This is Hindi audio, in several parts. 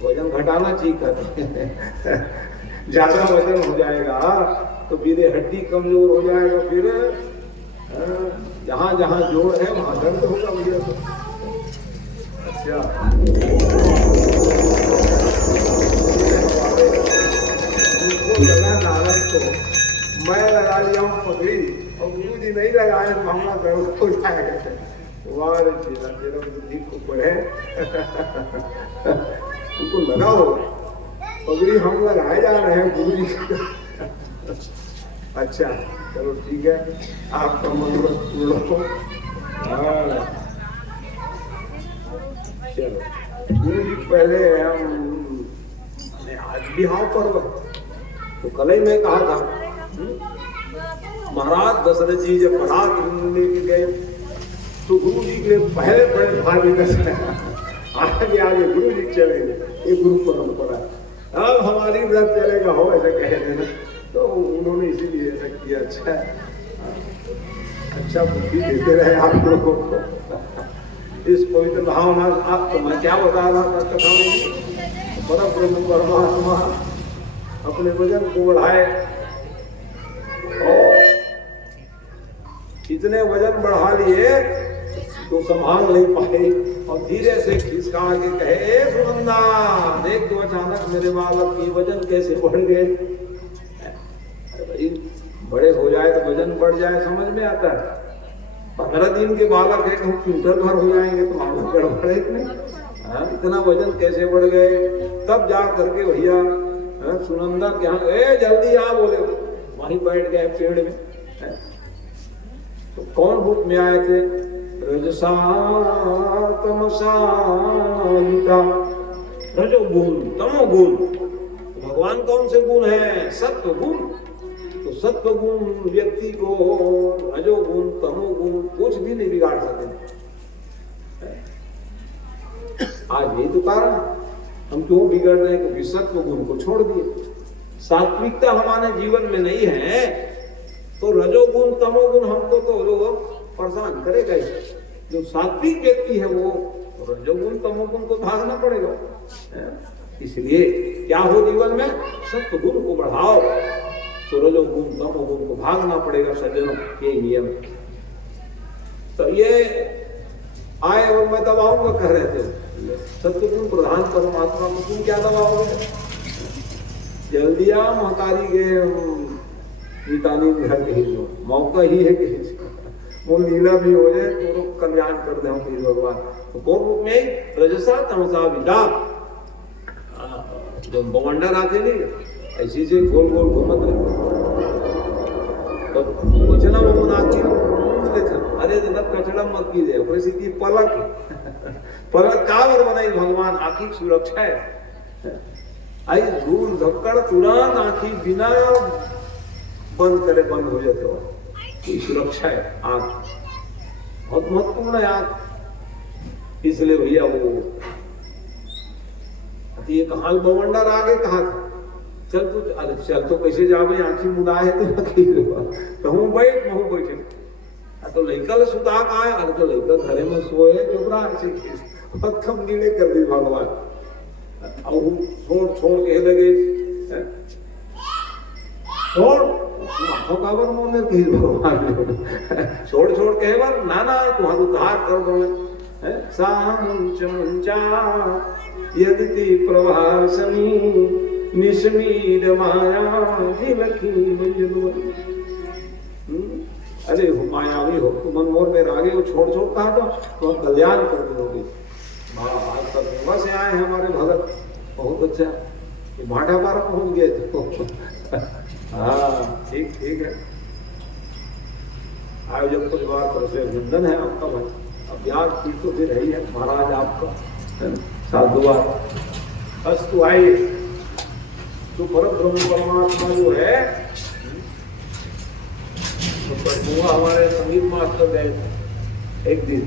वजन घटाना चाहिए कहते हैं। ज्यादा वजन हो जाएगा तो फिर हड्डी कमजोर हो जाएगा, फिर जहां जहां जोड़ है वहां दर्द होगा मुझे तो। अच्छा, उनको लगा नारद को, मैं लगा लिया हूँ पगड़ी और गुरु जी नहीं लगाए, मामला दर्द हो जाएगा। वाह तेरा तेरा बुद्धि को पड़े। उनको लगा हो पगड़ी हम लगाए जा रहे हैं गुरु जी। अच्छा चलो ठीक है, आपका मनोरथ पूर्ण हो। चलो गुरु जी पहले हम आज बिहाव पर्व तो कल ही मैं कहा था, महाराज दशरथ जी जब बारात लेके गए तो गुरु जी के पहले बड़े भारी दशा आगे आगे गुरु जी चलेंगे, ये गुरु परंपरा। अब हमारी व्रत चलेगा हो ऐसा कह देना, तो उन्होंने इसीलिए ऐसा किया। अच्छा बुद्धि देते रहे आप लोगों को इस पवित्र भावना। आप तो मैं क्या बता रहा था कथा में, परम ब्रह्म परमात्मा अपने वजन को बढ़ाए और इतने वजन बढ़ा लिए तो संभाल नहीं पाए और धीरे से खिसका के कहे, सुनंदा देख तो अचानक मेरे बालक की वजन कैसे बढ़ गए। भाई बड़े हो जाए तो वजन बढ़ जाए समझ में आता है, 15 दिन के बालक है तो क्विंटल भर हो जाएंगे तो मामला गड़बड़ है नहीं। इतना वजन कैसे बढ़ गए, तब जा करके भैया सुनंदा क्या जल्दी आ बोले, वहीं बैठ गए पेड़ में। तो कौन रूप में आए थे, रजसा तमसा रजोगुण तमोगुण। भगवान कौन से गुण है, सत्व गुण। तो सत्व गुण व्यक्ति को रजोगुण तमोगुण कुछ भी नहीं बिगाड़ सकते। आज यही तो कारण हम क्यों बिगड़ रहे हैं, क्योंकि सत्व गुण को छोड़ दिए। सात्विकता हमारे जीवन में नहीं है तो रजोगुण तमोगुण हमको तो लोग परेशान करेगा। जो सात्विक व्यक्ति है वो रजोगुण तमोगुण को भागना पड़ेगा। इसलिए क्या हो जीवन में, सत्व गुण को बढ़ाओ तो रजोगुण तमोगुण को भागना पड़ेगा। सज्जनों ये नियम। तो ये आए और मैं दबाऊंगा कह रहे थे, सत्वगुण प्रधान परमात्मा को तुम क्या दबाओगे। जल्दी आ महतारी गए मितानी घर के ही मौका ही है कि वो लीला भी हो जाए तो कल्याण कर दे हम भगवान। तो कौन रूप में, रजसा तमसा विदा। जब बवंडर आते नहीं ऐसी से गोल गोल घूमत रहे तो वचना वो मनाती अरे जगत कचड़ा मत की दे परिस्थिति पलक पलक कावर बनाई भगवान आखिर सुरक्षा है। आई धूल धक्कड़ तुरंत आखिर बिना बंद करे बंद हो जाते हो, सुरक्षा है। आग बहुत महत्वपूर्ण है आग। इसलिए भैया वो ये कहा बवंडर आगे कहा था चल तू, अरे चल तो कैसे जावे आंखी मुदा है तो हूँ बैठ हूँ बैठे तो लड़का सुता कहा है, अरे तो लड़का घरे में सोए चुप रहा बहुत कम नीले कर दी भगवान। अब छोड़ छोड़ के लगे छोड़ काबर मोने कही भगवान छोड़ छोड़ के बार नाना तुम्हारा उद्धार कर दो मैं सामुंच मुंचा यदि प्रभासमी निस्मीर माया लखी मंजलवरी। अरे हो मायावी हो तो मनमोर में रागे को छोड़ छोड़ कहा तो कल्याण कर दोगे। महाभारत का गंगा से आए हैं हमारे भगत, बहुत अच्छा भाटा पारा पहुंच गए थे। हाँ ठीक ठीक है। आयोजक परिवार पर से अभिनंदन है आपका भाई। अब यार की तो फिर है ही है महाराज आपका साधुवाद। अस्तु आइए तो परम ब्रह्म परमात्मा जो है तो हमारे संगीत मास्टर गए एक दिन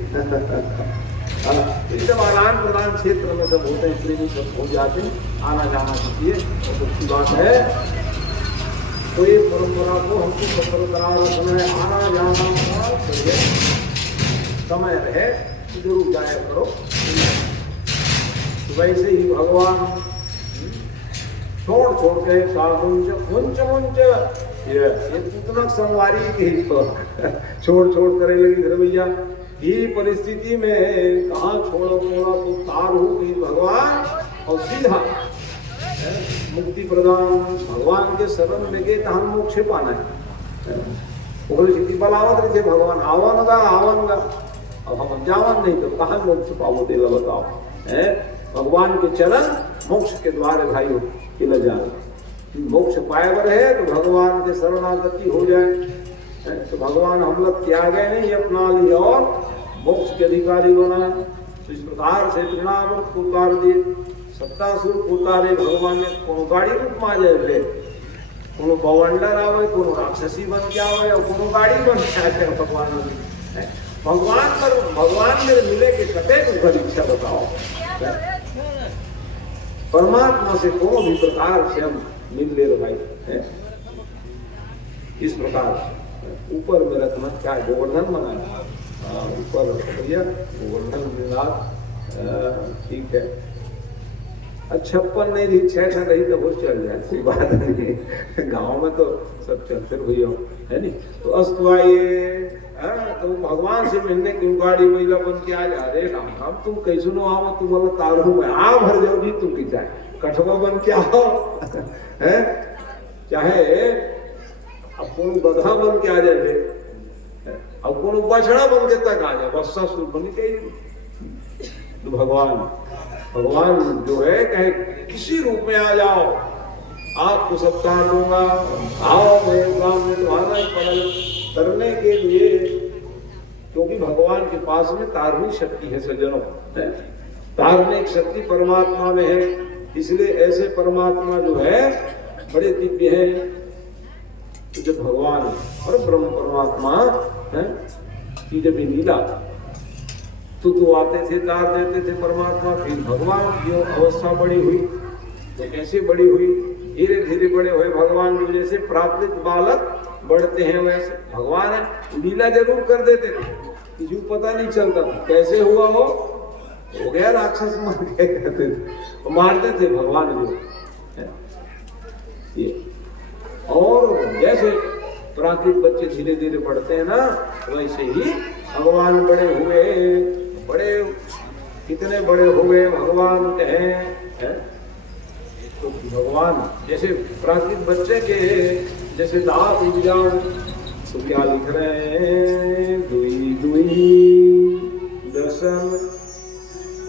सब आदान प्रदान क्षेत्र में सब होते हैं, इसलिए सब हो जाते हैं, आना जाना चाहिए बहुत अच्छी बात है। तो ये परंपरा को हमको बरकरार रखना है, आना जाना समय रहे जरूर जाया करो। वैसे ही भगवान छोड़ छोड़ के साधुन से मुंच मुंच ये पूतना संवारी की छोड़ छोड़ करे लगी फिर भैया। ये परिस्थिति में कहाँ छोड़ो छोड़ा तो तार हो गई भगवान और सीधा मुक्ति प्रदान भगवान के शरण में गए तहां मोक्ष पाना है। स्थिति बलावत रहे थे भगवान आवन अब हम जावन नहीं तो कहाँ मोक्ष पाओ तेला बताओ है। भगवान के चरण मोक्ष के द्वार भाई किला जाए मोक्ष पाए है तो भगवान के शरणागति हो जाए तो भगवान हम लोग त्यागे नहीं अपना लिया और मोक्ष के अधिकारी बना। तो इस प्रकार से तृणामृत को उतार दिए सत्तासुर को उतारे भगवान ने कोनो गाड़ी रूप में आ जाए कोनो बवंडर आवे कोनो राक्षसी बन के आवे और कोनो गाड़ी बन के आए भगवान मेरे मिले के कते को इच्छा बताओ। परमात्मा से कोनो भी प्रकार से हम मिल ले भाई है। इस प्रकार ऊपर में रखना क्या गोवर्धन बनाया ऊपर भैया गोवर्धन मिला ठीक है। 56 नहीं रही 6 रही तो वो चल जाए कोई बात नहीं। गाँव में तो सब चलते भैया है नहीं। तो अस्तवाये तो भगवान से मिलने की गाड़ी महिला बन के आ जा रहे राम राम तुम कैसे नो आओ तुम वाला तारू में आ भर जाओ भी तुम की जाए कठवा बन के आओ है चाहे अब कौन गधा बन के आ जाए अब कौन बछड़ा बन के तक आ जाए बस्सा सुर बन के। तो भगवान जो है कहे किसी रूप में आ जाओ आपको सप्ताह दूंगा आओ मेरे काम में तुम्हारा ही पड़ल करने के लिए क्योंकि भगवान के पास में तारणी शक्ति है सज्जनों। तारने की शक्ति परमात्मा में है इसलिए ऐसे परमात्मा जो है बड़े दिव्य है। तो जब भगवान और ब्रह्म परमात्मा है कि जब लीला तो आते थे तार देते थे परमात्मा। फिर भगवान की अवस्था बड़ी हुई तो कैसे बड़ी हुई धीरे धीरे बड़े हुए भगवान जो जैसे प्राकृत बालक बढ़ते हैं वैसे भगवान है लीला जरूर कर देते थे जो पता नहीं चलता था कैसे हुआ हो गया राक्षस मार के कहते थे मारते थे भगवान जो है ये। और जैसे प्राकृत बच्चे धीरे धीरे बढ़ते हैं ना वैसे ही भगवान बड़े कितने बड़े हुए भगवान कहें तो भगवान जैसे प्राकृत बच्चे के जैसे दांत उग जाओ तो क्या लिख रहे हैं दुई दुई दशम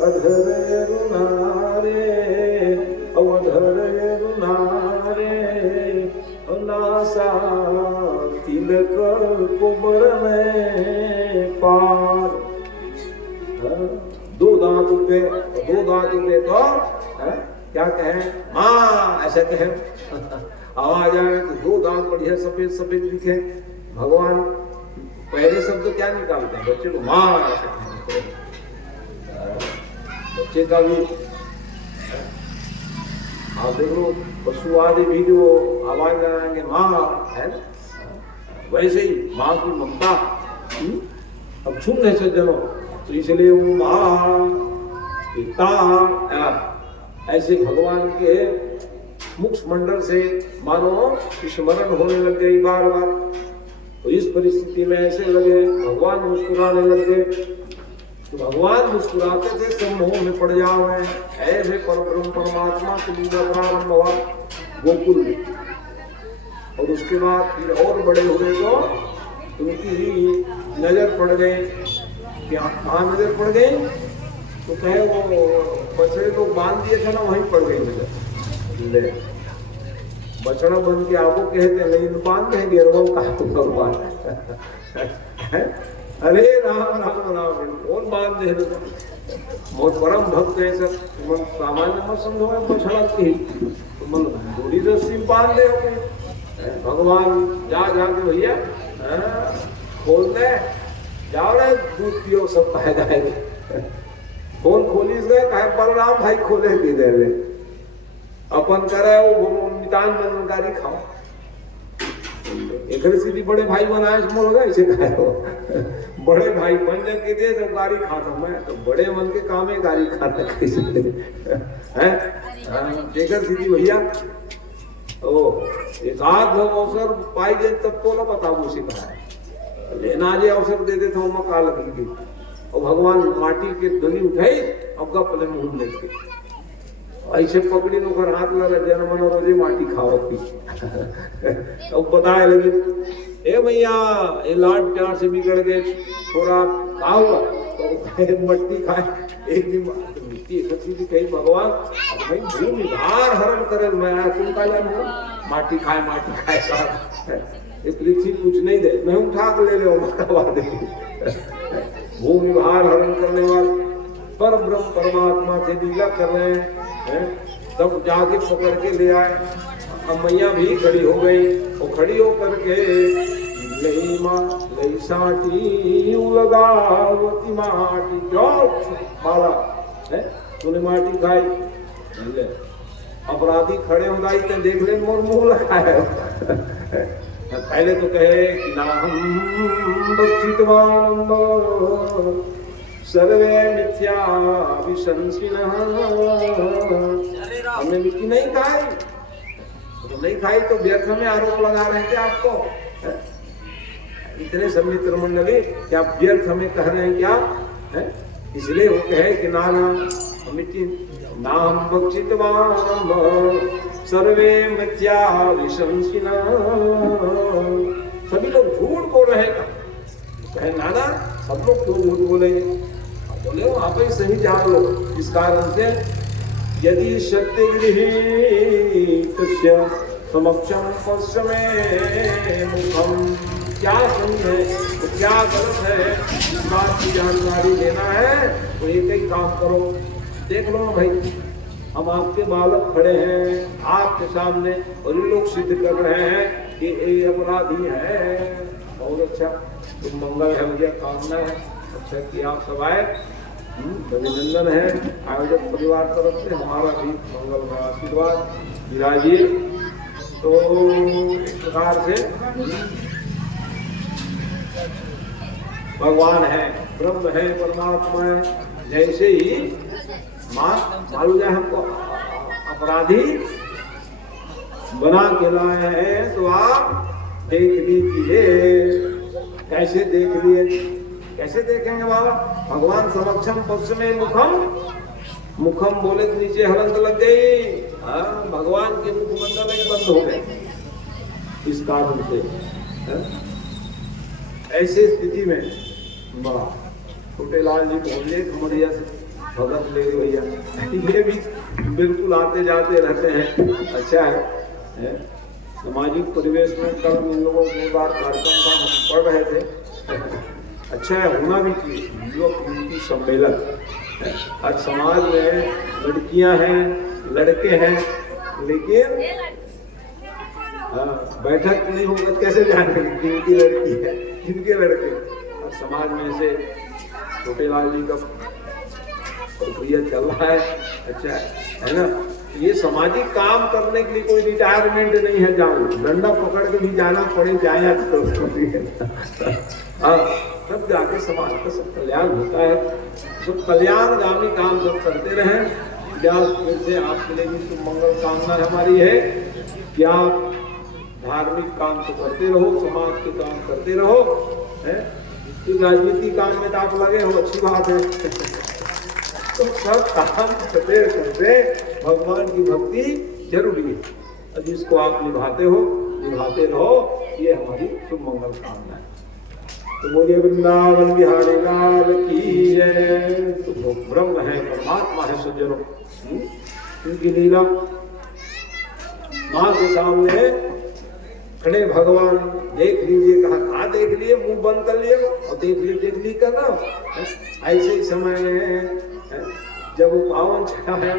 अधर रुनारे अवधर रुनारे नासा तिलक कुबर में पार। दो दांत उगे तो क्या कहें माँ ऐसा कहें आवाज आए तो दो दांत बढ़िया सफेद सफेद दिखे। भगवान पहले शब्द क्या निकालते हैं बच्चे को माँ ऐसा कहें बच्चे का भी आप देख लो पशु आदि भी जो आवाज लगाएंगे माँ है वैसे ही माँ की ममता अब छूम नहीं सज्जनों तो इसलिए वो माँ पिता ऐसे भगवान के मुखमंडल से मानो स्मरण होने लग गई बार बार। तो इस परिस्थिति में ऐसे लगे भगवान मुस्कुराने लग गए तो भगवान मुस्कुराते थे सब मोह में पड़ जाओ ऐसे परब्रह्म परमात्मा की लीला प्रारंभ हुआ गोकुल में। और उसके बाद फिर और बड़े हुए तो उनकी नजर पड़ गए कहाँ नजर पड़ गई तो कहे वो बछड़े लोग बांध दिए थे ना वहीं पड़ गई नजर बछड़ा बन के आपको कहते नहीं बांध देंगे भगवान अरे राम राम राम कौन बांध दे बहुत परम भक्त है सब सामान्य मत समझो बछड़ा की तुम थोड़ी रस्सी बांध दे भगवान जाके भैया खोल दे जाओ रे दूध पियो सब कहे जाएंगे कौन खोलिस गए कहे बलराम भाई खोले दे दे अपन करे वो नितान मनकारी खाओ एक सीधी बड़े भाई बनाए मोल गए से कहे हो बड़े भाई बन के दे तो गाड़ी खाता मैं तो बड़े मन के काम है गाड़ी खाता है देखकर सीधी भैया ओ एक आध अवसर पाई दे तब तो ना बताओ सिखाए लेना जे अवसर दे दे तो मका लगी और भगवान माटी के डली उठाई अब गप ले मुंह लेके ऐसे पकड़ी नोकर हाथ लगा जन्म रोजे माटी खावती अब बताए लगे ए भैया ये लाड प्यार से बिगड़ गए थोड़ा खा हुआ तो मट्टी खाए एक दिन मिट्टी सच्ची थी कहीं भगवान अब भाई भूमि भार हरण करे मैं तुम का जानो माटी खाए साथ ये पृथ्वी कुछ नहीं दे मैं उठा के ले ले मरवा दे भूमि भार हरण करने वाले पर ब्रह्म परमात्मा से लीला कर रहे हैं तब जाके पकड़ के ले आए अब मैया भी खड़ी हो गई वो खड़ी हो करके लई माँ लई साटी लगावती माटी क्यों माला है तूने माटी खाई ले अपराधी खड़े हो गई तो देख ले मोर मुंह लगाए पहले तो कहे कि ना हम बक्षितवान सर्वे मिथ्या विशंसिनः हमने मिट्टी नहीं खाई तो नहीं खाई तो व्यर्थ में आरोप लगा रहे थे आपको इतने समित्र मंडली क्या आप व्यर्थ हमें कह रहे हैं क्या है इसलिए वो कहे कि ना मिट्टी नाम बक्षितवान सर्वे मिथ्या विशंसिनः सभी लोग झूठ बोल रहे हैं कहे नाना सब लोग क्यों झूठ बोलेंगे बोले आप ही सही जान लो इस कारण से यदि सत्य गृहीतस्य समक्षम पश्चिमे मुखम क्या सही है तो क्या गलत है इस बात की जानकारी लेना है तो एक ही काम करो देख लो ना भाई हम आपके बालक खड़े हैं आपके सामने और ये लोग सिद्ध कर रहे हैं कि ये अपराधी है बहुत अच्छा तो मंगल है मुझे कामना है अच्छा कि आप सब आए अभिनंदन है आयोजक परिवार तरफ से हमारा भी मंगल का आशीर्वाद विराजिए तो इस प्रकार से भगवान है ब्रह्म है परमात्मा है जैसे ही मालूम जाए हमको अपराधी बना के लाए हैं तो आप देख लीजिए कैसे देख लिए कैसे देखेंगे बाबा भगवान समक्षम पक्ष में मुखम बोले तो नीचे हलंत लग गई भगवान के मुखमंडल में बंद हो गए इस कारण से ऐसी स्थिति में बड़ा छोटे लाल जी बोलिए खमड़िया से भगत ले भैया ये भी बिल्कुल आते जाते रहते हैं अच्छा है सामाजिक परिवेश में कल इन लोगों के बार कार्यक्रम का हम पढ़ रहे थे अच्छा है होना भी चाहिए युवक युवती सम्मेलन आज समाज में लड़कियां हैं लड़के हैं लेकिन बैठक नहीं होगा कैसे जाने किनकी लड़की है किनके लड़के और समाज में से छोटे लाल जी का प्रक्रिया चल रहा है अच्छा है ना ये सामाजिक काम करने के लिए कोई रिटायरमेंट नहीं है जाओ डंडा पकड़ के भी जाना पड़े जाया हाँ तब जाके समाज का सब कल्याण होता है सब कल्याणगामी काम सब करते रहे फिर से आपके लिए भी शुभ मंगल कामना हमारी है कि आप धार्मिक काम तो करते रहो समाज के काम करते रहो है राजनीति काम में आप लगे हो अच्छी बात है तो सब काम करते करते भगवान की भक्ति जरूरी है जिसको आप निभाते रहो ये हमारी शुभ मंगल कामना है तो बोलिए वृंदावन बिहारी लाल की जय तो जो ब्रह्म है परमात्मा है सज्जनों उनकी लीला माँ के सामने खड़े भगवान देख लीजिए कहा देख लिए मुंह बंद कर लिए और देख ली कर रहा ऐसे ही समय में जब वो पावन छटा है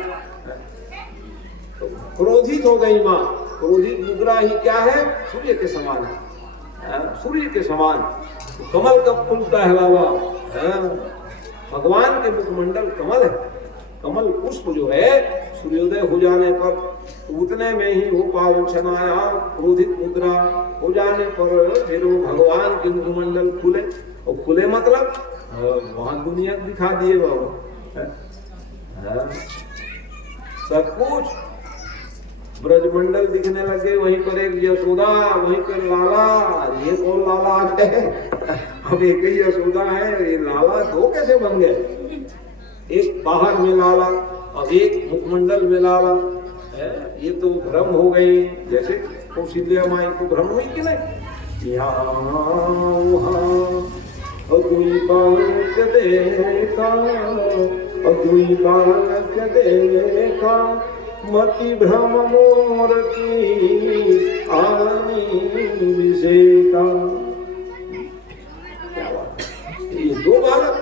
तो क्रोधित हो गई माँ क्रोधित मुद्रा ही क्या है सूर्य के समान है सूर्य के समान कमल कब फूलता है बाबा भगवान के मुखमंडल कमल है कमल पुष्प जो है सूर्योदय हो जाने पर उतने में ही वो पावन छनाया क्रोधित मुद्रा हो जाने पर फिर वो भगवान के मुखमंडल खुले, और खुले मतलब वहां दुनिया दिखा दिए बाबा सब कुछ। ब्रजमंडल दिखने लगे, वहीं पर एक यशोदा, वहीं पर लाला। ये कौन लाला आ गए? अब एक ही यशोदा है, ये लाला दो कैसे बन गए? एक बाहर में लाला और एक मुखमंडल में लाला है। ये तो भ्रम हो गई, जैसे कौशल्या माई को भ्रम हुई कि नहीं। यहाँ दुई बालक देखा, दुई बालक देखा, मति भ्रम मोर की आनी विषेका। क्या बात है, ये दो बालक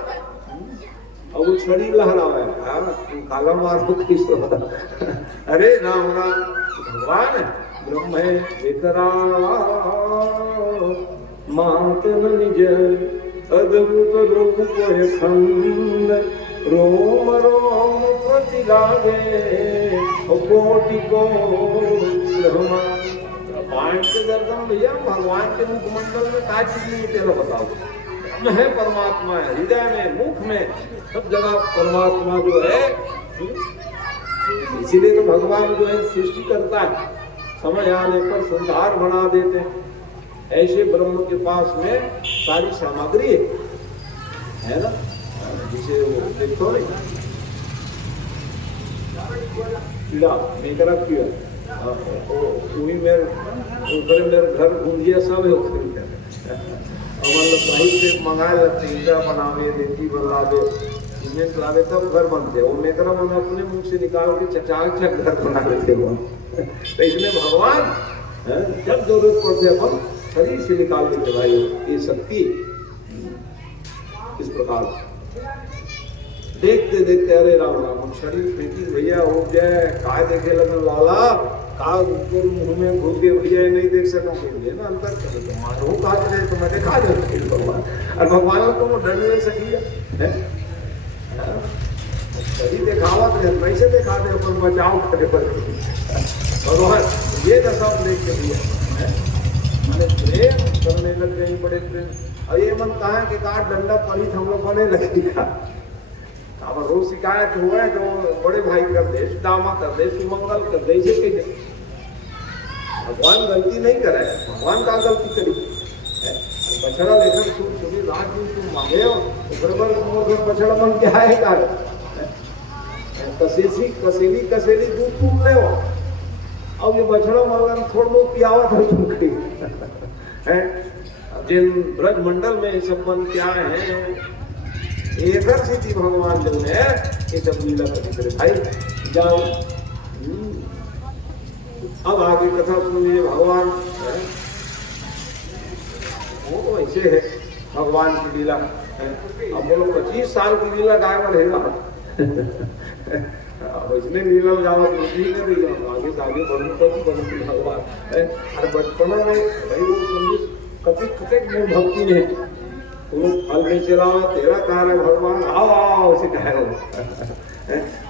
और वो छड़ी लहरावे, तुम काला मारो किसको? अरे ना होना भगवान है, ब्रह्म है विकरा मातन निज अद्भुत रूप खंड, रोम रोम प्रति लागे कोटि को भगवान के दर्शन भैया भगवान के मुखमंडल में क्या चीज नहीं तेरा बताओ है। परमात्मा है हृदय में, मुख में, सब जगह परमात्मा जो है। इसीलिए तो भगवान जो है सृष्टि करता है, समय आने पर संसार बना देते हैं। ऐसे ब्रह्म के पास में सारी सामग्री है ना, जिसे वो देखो नहीं कीड़ा मेरा कीड़ा वही मेरे घर घूमिया सब है। मतलब साहित्य मंगाए लगते ईटा बनावे, रेती बनावे, सीमेंट लावे, तब घर बनते। वो मेकरा मन अपने मुंह से निकाल के चचाक घर बना लेते वो। तो इसलिए भगवान जब जरूरत पड़ते अपन शरीर से निकाल देते भाई। ये शक्ति इस प्रकार देखते देखते अरे राम राम शरीर फेंकी भैया हो जाए, काय देखे लगे लाला का ऊपर मुंह में घुस गए भैया नहीं देख सकोगे ना, अंतर कर मारो कहा रहे तो मैं खा जाऊंगी भगवान। और भगवान को वो डर नहीं सकी है शरीर दिखावत है, कैसे दिखा दे पर बचाव करे पर भगवान ये दशा देख के दिया मैंने प्रेम करने लग गए, बड़े प्रेम। और ये मन कहा कि काट डंडा पलित हम लोग बने लगेगा। अब रोज शिकायत हुआ तो बड़े भाई कर दे, दामा कर दे, सुमंगल कर दे, इसे कह भगवान गलती नहीं करे, भगवान का गलती करी बछड़ा लेकर सुनी रात दिन तुम मांगे हो बराबर मोर घर बछड़ा मन क्या है कार कसेली कसेली दूध तुम ले हो। अब ये बछड़ा मगर थोड़ा बहुत पियावा था तुम है। जिन ब्रज मंडल में सब मन क्या है इधर से थी भगवान जो है ये सब लीला करते भाई जाओ। अब आगे कथा सुन लीजिए। भगवान वो ऐसे है भगवान की लीला। अब बोलो 25 साल की लीला गायब रहेगा इसने लीला जाओ नहीं कर रही आगे से आगे बनती भगवान। अरे बचपना में भाई वो समझे कथित में भक्ति है फल नहीं चलाओ तेरा कहा है भगवान आओ आओ उसे कह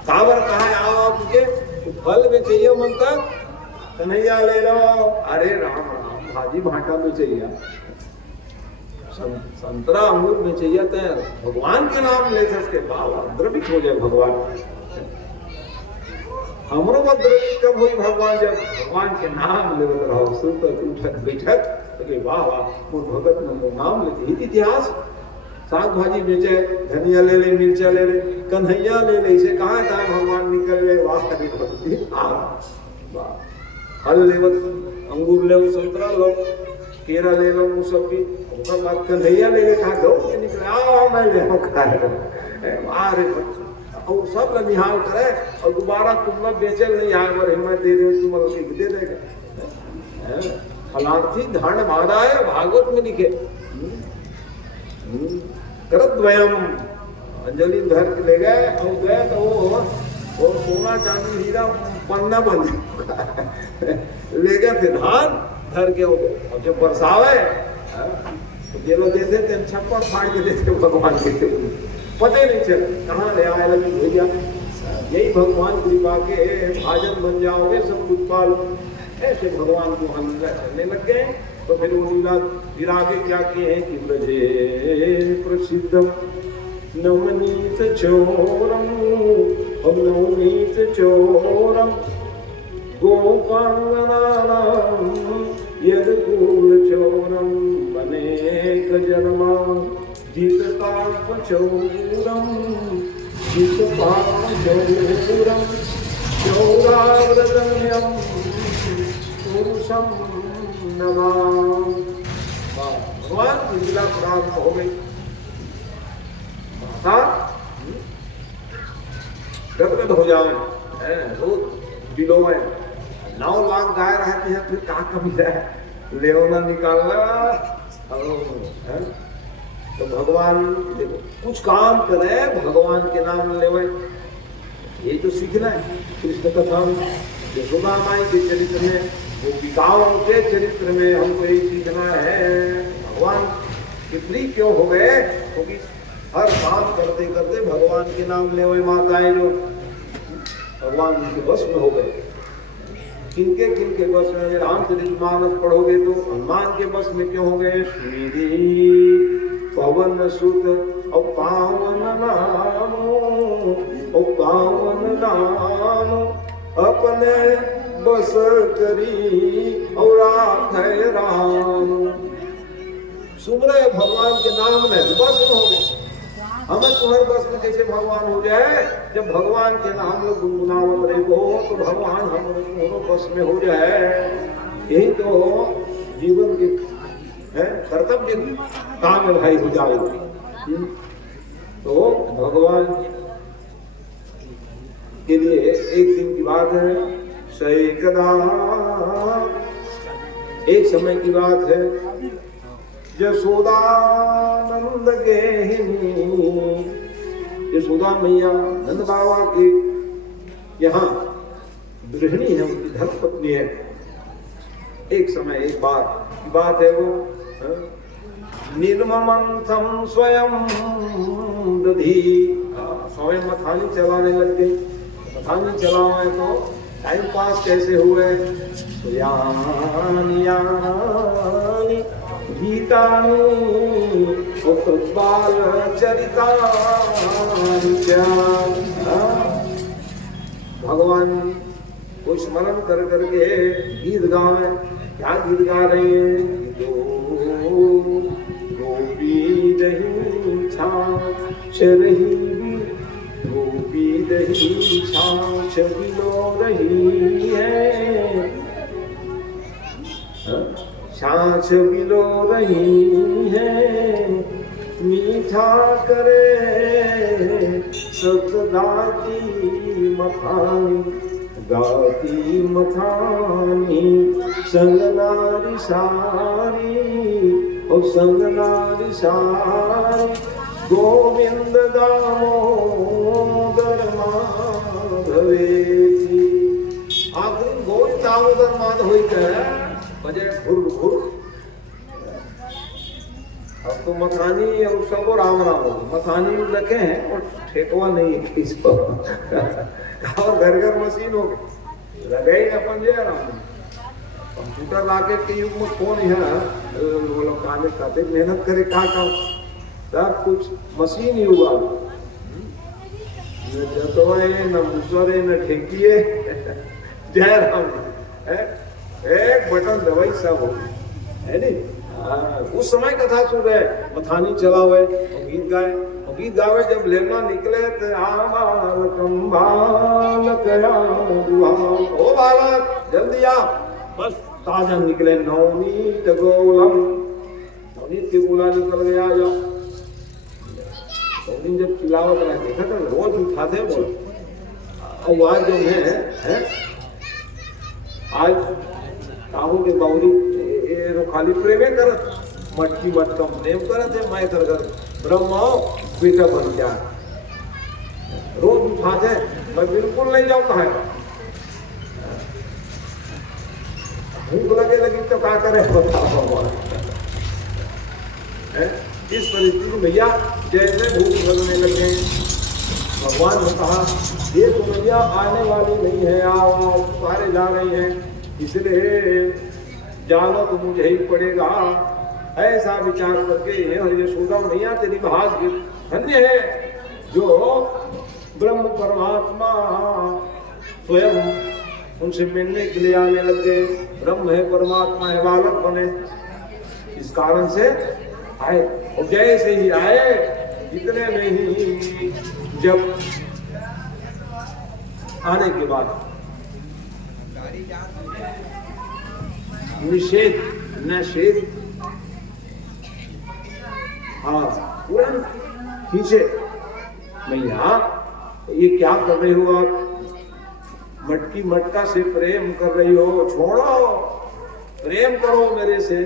काबर कहा है आओ आओ तुझे फल में चाहिए मन तक कन्हैया ले लो। अरे राम राम भाजी भाटा में चाहिए संतरा अंगूर में चाहिए तो भगवान के नाम ले सकते बाबा द्रवित हो जाए भगवान। हमरो में द्रवित कब हुई भगवान जब भगवान के नाम ले रहो सुनकर उठक बैठक तो वाह वाह वो भगत ने नाम लेते इतिहास साग भाजी बेचे धनिया ले ले मिर्चा ले ले कन्हैया ले ले इसे कहा था भगवान निकल गए वाह भक्ति वाह। फल ले अंगूर ले संतरा लो केरा ले लो मौसमी उनका बात कन्हैया ले ले कहा गौ के निकले आओ मैं ले आओ खा अरे और सब निहाल करे और दोबारा तुम लोग बेचे नहीं आए और हिम्मत दे रहे तुम लोग दे देगा फलार्थी धन मादाय भागवत में लिखे करद्वयम अंजलि धर के ले गए और गए तो वो सोना चांदी हीरा पन्ना बन ले गए थे धान धर के और जब बरसावे तो ये लोग देते थे छप्पड़ फाड़ के देते भगवान के पता ही नहीं चल कहाँ ले आए लगे भैया यही भगवान कृपा के भाजन बन जाओगे सब कुछ पालो। ऐसे भगवान को हम लीला करने लग गए। तो फिर वो लीला फिर आगे क्या किए हैं कि ब्रजे प्रसिद्धम नवनीत चोरम और नवनीत चोरम गोपांगनानाम यदकुल चोरम अनेक जन्मा जितपाप चोरम जितपाप चोरम चौराव्रतम्यम पुरुषम नमाम। भगवान की लीला प्रारंभ हो गई। माता गदगद हो जाए, रोज बिलोए 9 लाख गाय रहती है, फिर कहाँ कमी है, लेवना निकालना। तो भगवान देखो कुछ काम करे, भगवान के नाम लेवे, ये तो सीखना है। कृष्ण कथा यशोदा माई के चरित्र में, गोपिकाओं के चरित्र में हमको यही सीखना है। भगवान के प्रिय क्यों हो गए? क्योंकि हर काम करते करते भगवान के नाम ले हुए माताएं जो भगवान उनके बस में हो गए। किनके बस में? रामचरितमानस पढ़ोगे तो हनुमान के बस में क्यों हो गए? श्री पवन सुत और पावन नाम अपने बस करी और आखे राम। सुमरे भगवान के नाम में बस में हो गए। हमें तुम्हारे बस में कैसे भगवान हो जाए? जब भगवान के नाम लोग गुनगुनावत रहे हो तो भगवान हम दोनों बस में हो जाए। यही तो जीवन के कर्तव्य काम में भाई हो जाएगी। तो भगवान के लिए एक दिन की बात है, सैकदा एक समय की बात है। यशोदानंद यशोदा मैया नंद बाबा के यहाँ गृहिणी है, उनकी धर्म पत्नी है। एक समय एक बार की बात है, वो निर्ममंथम स्वयं दधी, स्वयं मथानी चलाने लग गई। मथानी चलाओ तो टाइम पास कैसे हुए? तो यानी गीतानि बाल चरिता भगवान को स्मरण कर करके गीत गावे। क्या गीत गा रहे हैं? गोपी दही छाछ रही, गोपी दही छाछ बिलो रही है, छाछ बिलो रही है, मीठा करे सतदाती मथानी, गाती मथानी संग नारी सारी, ओ संग नारी सारी, गोविंद दामोदर माधवेती। आखिर गोविंद दामोदर माधव बजे घुर घुर। अब तो मथानी और सब राम राम मथानी रखे हैं और ठेकवा नहीं है इसको। और घर घर मशीन हो गई, लगे ही अपन जो है राम। कंप्यूटर राकेट के युग में कौन है वो लोग काले खाते मेहनत करे का सब कुछ मशीन युग आ गया। न जतवाए न मुसरे न ठेकिए, जय राम। एक बटन दवाई सब हो है नहीं। उस समय कथा सुन रहे, मथानी चला हुए और गीत गाए, और गीत गावे जब लेना निकले तो ओ बालक जल्दी आ, बस ताजा निकले। नवनीत गोलम, नवनीत के गोला निकल गया। जाओ नवनीत जब चिल्लावत रहा देखा था रोज उठाते बोल। और आज जो है आज काहू के बाउरी खाली प्रेमे करत, मटकी मटकम प्रेम करत है। मैं कर ब्रह्म बेटा बन जा, रोज उठाते। मैं बिल्कुल नहीं जाऊंगा है। भूख लगे लगी तो क्या करे बताओ भगवान। इस परिस्थिति में भैया जैसे भूख लगने लगे भगवान ने कहा ये तो मैया आने वाली नहीं है, आओ आओ सारे जा रही हैं, इसलिए जाना तो मुझे ही पड़ेगा। ऐसा विचार करके यशोदा मैया तेरी भाग्य धन्य है जो ब्रह्म परमात्मा स्वयं उनसे मिलने के लिए आने लगे। ब्रह्म है, परमात्मा है, बालक बने, इस कारण से आए। और जैसे ही आए इतने में ही जब आने के बाद निषेध हाँ तुरंत खींचे, मैया ये क्या कर रही हो आप, मटकी मटका से प्रेम कर रही हो, छोड़ो, प्रेम करो मेरे से।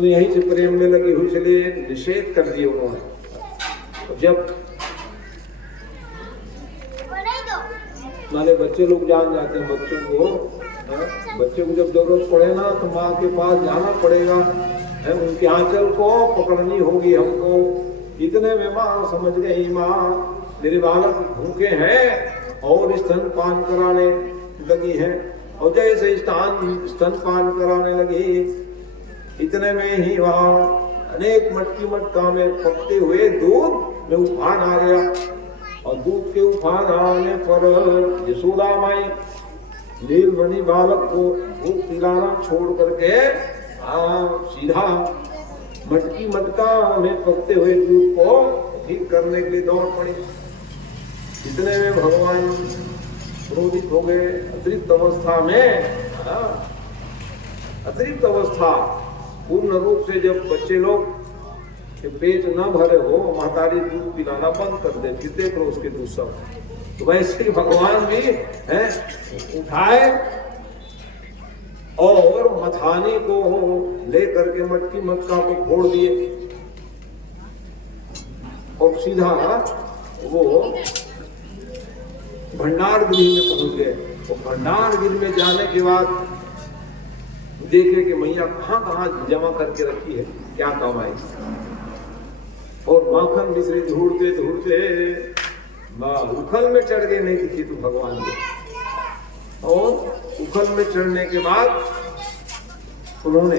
यहीं से प्रेम में लगी हुई, चलिए निषेध कर दिए उन्होंने। जब माने बच्चे लोग जान जाते हैं, बच्चों को जब जरूरत पड़े ना तो माँ के पास जाना पड़ेगा, उनके आंचल को पकड़नी होगी हमको। इतने में माँ समझ गई, माँ मेरे बालक भूखे हैं और स्तनपान कराने लगी है। और जैसे स्तनपान कराने लगी इतने में ही वहाँ अनेक मटकी मटका में पकते हुए दूध में उफान आ गया। और दूध के उफान आने पर यशोदा माई नीलमणि बालक को दूध पिलाना छोड़ करके सीधा मटकी मटका में पकते हुए दूध को ठीक करने के लिए दौड़ पड़ी। इतने में भगवान क्रोधित हो गए। अतिरिक्त अवस्था में अतिरिक्त अवस्था पूर्ण रूप से जब बच्चे लोग के पेट न भरे हो, महतारी दूध पिलाना बंद कर दे, फिर देख लो उसके दूध सब। तो वैसे ही भगवान भी है उठाए और मथाने को लेकर के मटकी मटका को फोड़ दिए और सीधा वो भंडार गृह में पहुंच गए। तो भंडार गृह में जाने के बाद देखे कि मैया कहाँ कहाँ जमा करके रखी है, क्या काम आई। और माखन मिश्री ढूंढते ढूंढते उखल में चढ़ गए, नहीं दिखी तो भगवान को। और उखल में चढ़ने के बाद उन्होंने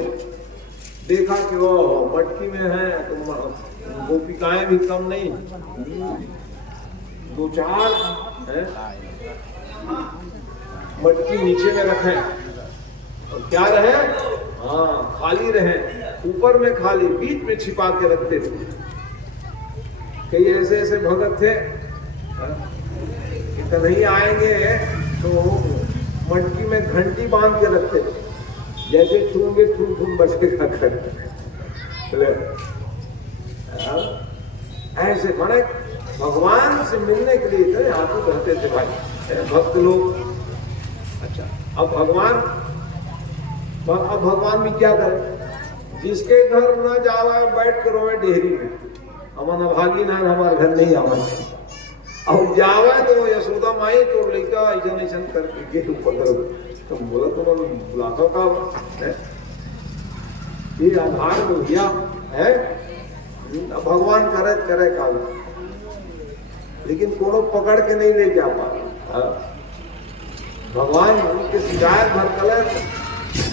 देखा कि वो मटकी में है, तो गोपिकाएं भी कम नहीं, 2-4 मटकी नीचे में रखे और क्या रहे, हाँ खाली रहे, ऊपर में खाली, बीच में छिपा के रखते थे। कई ऐसे ऐसे भगत थे कि कन्हैया आएंगे तो मटकी में घंटी बांध के रखते थे, जैसे छूंगे ठूम ठूम बच के ऐसे माने भगवान से मिलने के लिए इतने आतुर रहते थे भाई भक्त लोग। अच्छा, अब भगवान भी क्या करे, जिसके घर न जावा बैठ कर रोए डेहरी में, हमारा भागी ना हमारे घर नहीं आवा। अब जावा तो यशोदा माई तो लड़का ऐसा करके गेट ऊपर तो बोला तो बुलाता का है ये आधार तो भैया है, भगवान करे का, लेकिन कोनो पकड़ के नहीं ले जा पा। भगवान उनके शिकायत भर कलर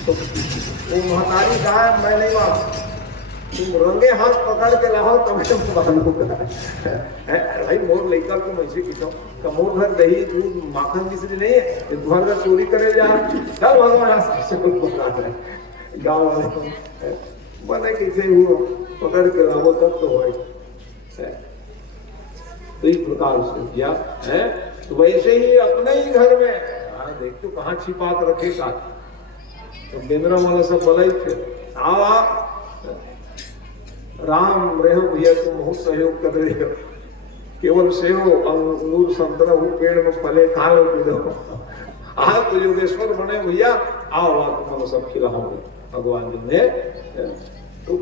तो वो महतारी कहा मैं नहीं मार, तुम रंगे हाथ पकड़ के लाओ तो मैं मानूंगा। भाई मोर लेकर तुम ऐसे किया मोर घर दही दूध माखन मिश्री नहीं है, तुम्हारे घर चोरी करे जा, चल भगवान गाँव वाले बने किसे हुआ पकड़ के लाओ तब तो भाई। तो इस प्रकार से किया है। तो वैसे ही अपने ही घर में देख तो कहाँ छिपा कर रखेगा। तो केंद्र वाले सब बोले आओ राम रहो भैया, तुम बहुत सहयोग कर रहे हो, केवल सेव अंगूर संतरा वो पेड़ में फले खा लो कूदो, आप तो योगेश्वर बने भैया, आओ तुम सब खिलाओगे। भगवान जी ने तो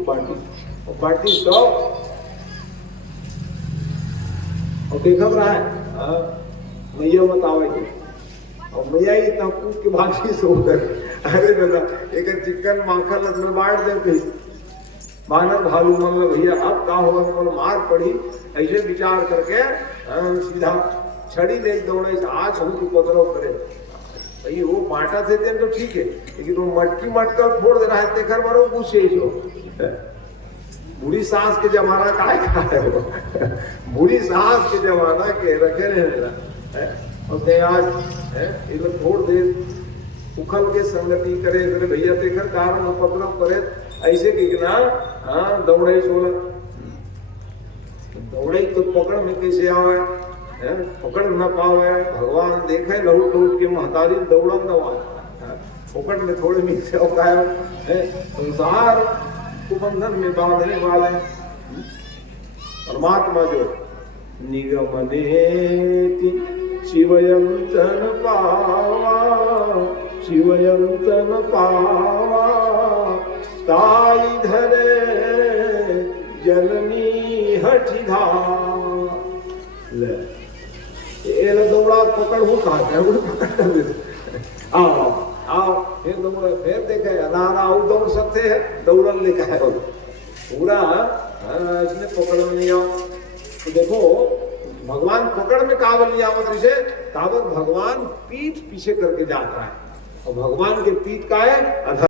बाटी तो और देखा रहा है मैया मत आवेगी और मैया ही तब कूद के भागी सो कर, अरे दादा एक चिकन माखन में बांट दे, बानर भालू मन भैया अब का होगा, मन मार पड़ी ऐसे विचार करके सीधा छड़ी ले दौड़े आज हम की उपद्रव करे भाई वो बांटा थे तो ठीक है, लेकिन वो मटकी मटकर फोड़ दे रहा है तेखर मारो पूछे जो बूढ़ी सास के जमाना का है वो बूढ़ी सास के जमाना के रखे रहे और आज ये लोग फोड़ दे उखल के संगति करे भैया तेखर कारण उपद्रव करे ऐसे कितना दौड़े सोलह दौड़े तो पकड़ में कैसे आवे पकड़ न पावे भगवान देखे लौट लौट के महतारी दौड़ा दवा पकड़ में थोड़े मिल है संसार कुबंधन में बांधने वाले परमात्मा जो निगमनेति शिवयंतन पावा ताई धरे जननी हठिधा ले ये दौड़ा पकड़ वो कहा पकड़ आओ आओ फिर दौड़ फिर देखे अनारा दौड़ सकते हैं दौड़न लिखा है पूरा इसने पकड़ में नहीं आओ तो देखो भगवान पकड़ में कावल नहीं आवत से कावत भगवान पीठ पीछे करके जाता है और भगवान के पीठ का है